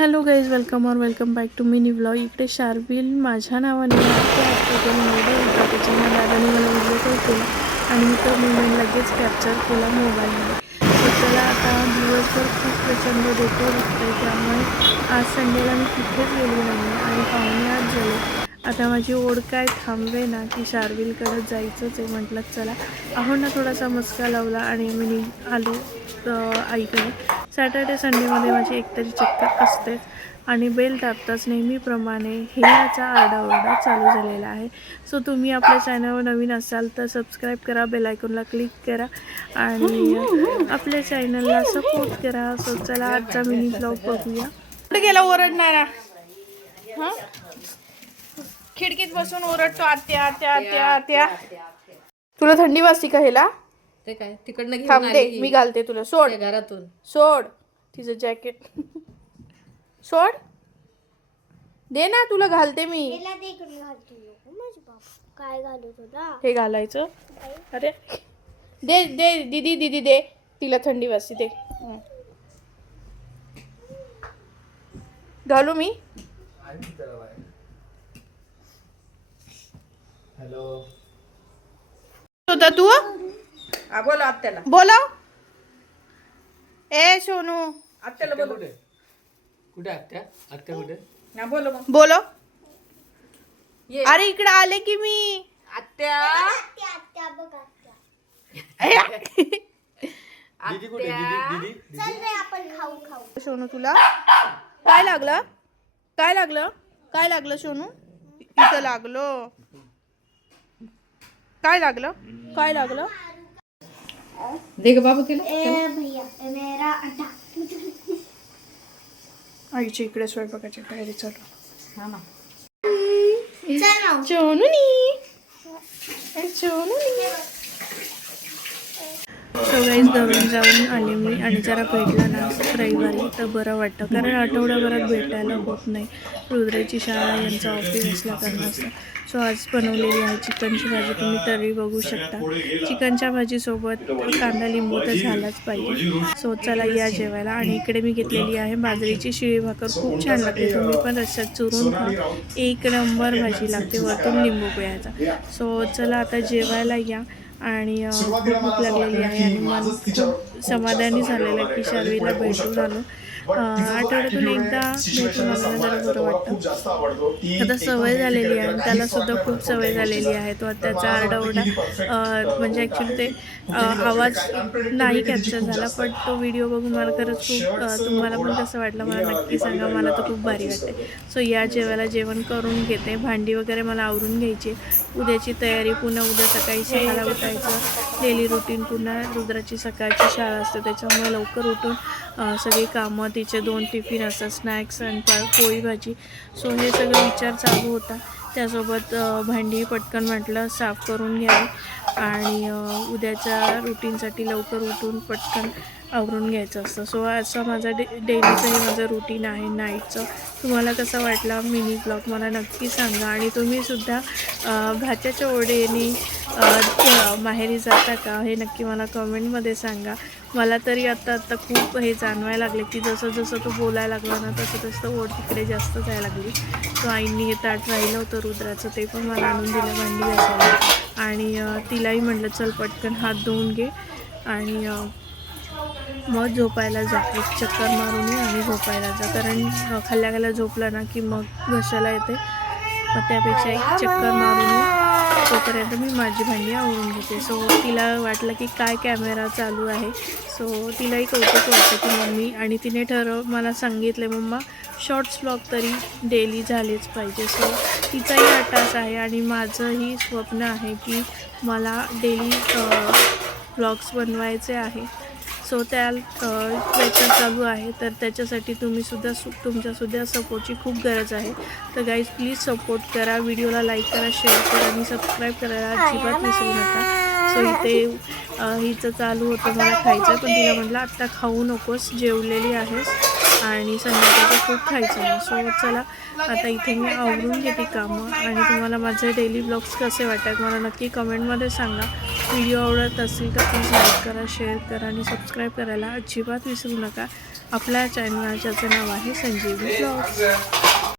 Hello guys, welcome back to mini vlog. इकडे शार्विल माझ्या नावाने त्याच्या दादाने मला व्हिडिओ कॉल केला आणि मी तो मुवमेंट लगेच कॅप्चर केला मोबाईलमध्ये. तर त्याला आता दिवसभर खूप प्रचंड डोकं दुखतंय, त्यामुळे आज संडेला मी कुठेच गेली नाही आणि पाहुणे आज झाले. आता माझी ओढ काय थांबवे ना की शार्विलकडे जायचंच आहे. म्हटलं चला, ना थोडासा मस्का लावला आणि मी आलो आईकडे. सॅटर्डे संडेमध्ये माझी एकतरी चक्कर असतेच आणि बेल टाकताच नेहमीप्रमाणे हिराचा आरडाओरडा चालू झालेला आहे. सो तुम्ही आपल्या चॅनलवर नवीन असाल तर सबस्क्राईब करा, बेल आयकॉनला क्लिक करा आणि आपल्या चॅनलला सपोर्ट करा. सो चला आजचा मिनी ब्लॉग बघूया. कुठे गेला ओरडणारा? हां, खिडकीत बसून ओरडतो आत्या आत्या आत्या आत्या. तुला थंडी वाजती का? ह्याला ते काय तिकडनं थांब दे, मी घालते तुला. सोड घरातून, सोड तिचं जॅकेट. सोड दे ना, तुला घालते मी. काय घालू तुला? हे घालायचं. अरे दे दे दीदी, दीदी दे, तिला थंडी वाजते. दे घालू मी. हॅलो, होता तू? बोला आत्याला, बोलाव. ए सोनू, आत्याला बोलू. कुठे कुठे आत्या? आत्या कुठे? ना बोलो मग. बोलो. ये अरे इकडे आले की मी. आत्या. आत्या बघ आत्या. दीदी कुठे? दीदी चल रे आपण खाऊ खाऊ. सोनू तुला काय लागलं? काय लागलं? काय लागलं सोनू? इथं लागलो. काय लागलं? काय लागलं? दे ग बाबू केलं. ए भैया मेरा अंडा. आईच्या इकडे स्वयंपाकाची तयारी चालू. हा ना. चल ना. सोनूनी, सोनूनी. सो गाईज, घरून जाऊन आले मी आणि जरा भेटला ना रविवारी तर बरं वाटतं, कारण आठवड्याभरात भेटायला होत नाही. रुद्राची शाळा, यांचा ऑफिस असल्या कारणास्तव. सो आज बनवलेली आहे चिकनची भाजी. तुम्ही तरी बघू शकता. चिकनच्या भाजीसोबत कांदा लिंबू तर झालाच पाहिजे. सो चला या जेवायला. आणि इकडे मी घेतलेली आहे बाजरीची शिळी भाकर. खूप छान लागते, तुम्ही पण रश्श्यात चुरून खा. एक नंबर भाजी लागते, वरतून लिंबू पिळायचा. सो चला आता जेवायला या. आणि खूप भूक लागलेली आहे आणि मन खूप समाधानी झालेलं आहे की शार्विलला भेटून आलो. आठवड्यातून एकदा भेटून आलो जरा बरं वाटतं. आता सवय झालेली आहे आणि त्याला सुद्धा खूप सवय झालेली आहे. तो त्याचा आरडाओरडा म्हणजे ॲक्च्युली ते आवाज नाही कॅप्चर झाला, पण तो व्हिडिओ बघून मला खरंच खूप तुम्हाला पण कसं वाटलं मला नक्की सांगा. मला तर खूप भारी वाटते. सो या जेवायला जेवण करून घेते. भांडी वगैरे मला आवरून घ्यायची. उद्याची तयारी, पुन्हा उद्या सकाळी 6ला उठायचं. डेली रुटीन, पुन्हा रुद्राची सकाळची शाळा असते, त्याच्यामुळे लवकर उठून सगळी कामं, तिचे 2 टिफिन असतात, स्नॅक्स आणि पोळी भाजी. सो हे सगळं विचार चालू होता. त्यासोबत भांडी पटकन म्हटलं साफ करून घ्यावी आणि उद्याच्या रुटीनसाठी लवकर उठून पटकन आवरून घ्यायचं असतं. सो असं माझा डेलीचं हे माझं रुटीन आहे नाईटचं. तुम्हाला कसा वाटला मिनी ब्लॉग मला नक्की सांगा. आणि तुम्हीसुद्धा भाच्याच्या ओढेने माहेरी जाता का हे नक्की मला कमेंटमध्ये सांगा. मला तरी आता खूप हे जाणवायला लागले की जसं जसं तो बोलायला लागला ना तसं तसं ओढ तिकडे जास्त जायला लागली. तो आईंनी हे ताट राहिलं होतं रुद्राचं, ते पण मला आणून दिलं भांडी घासायला. आणि तिलाही म्हटलं चल पटकन हात धुवून घे आणि मग झोपायला जा. एक चक्कर मारून ये आणि झोपायला जा, कारण खाल्ल्या झोपला ना की मग घशाला येते. मग त्यापेक्षा एक चक्कर मारून ये. तोपर्यंत मी माझी भांडी आवरून घेते. सो तिला वाटलं की काय कॅमेरा चालू आहे. सो तिलाही कौतुक वाटतं की मम्मी, आणि तिने मला सांगितलं मम्मा शॉर्ट्स ब्लॉग तरी डेली झालेच पाहिजे. सो तिचाही अट्टास आहे आणि माझंही स्वप्न आहे की मला डेली ब्लॉग्स बनवायचे आहे. सो प्रयत्न चालू आहे, तर त्याच्यासाठी तुमच्यासुद्धा सपोर्टची खूप गरज आहे. तर गाईज प्लीज सपोर्ट करा, व्हिडिओला लाईक करा, शेअर करा आणि सबस्क्राईब करायला अजिबात विसरू नका. सो इथे हिचं चालू होतं मला खायचं, पण तिला म्हटलं आत्ता खाऊ नकोस, जेवलेली आहेस आणि संध्याकाळचं खूप खायचं नाही. सो चला आता इथे मी आवरून घेते कामं. आणि तुम्हाला माझे डेली ब्लॉग्स कसे वाटतात मला नक्की कमेंटमध्ये सांगा. व्हिडिओ आवडत असेल तर प्लीज लाईक करा, शेअर करा आणि सबस्क्राईब करायला अजिबात विसरू नका. आपल्या चॅनलचं नाव आहे संजीवनी ब्लॉग्स.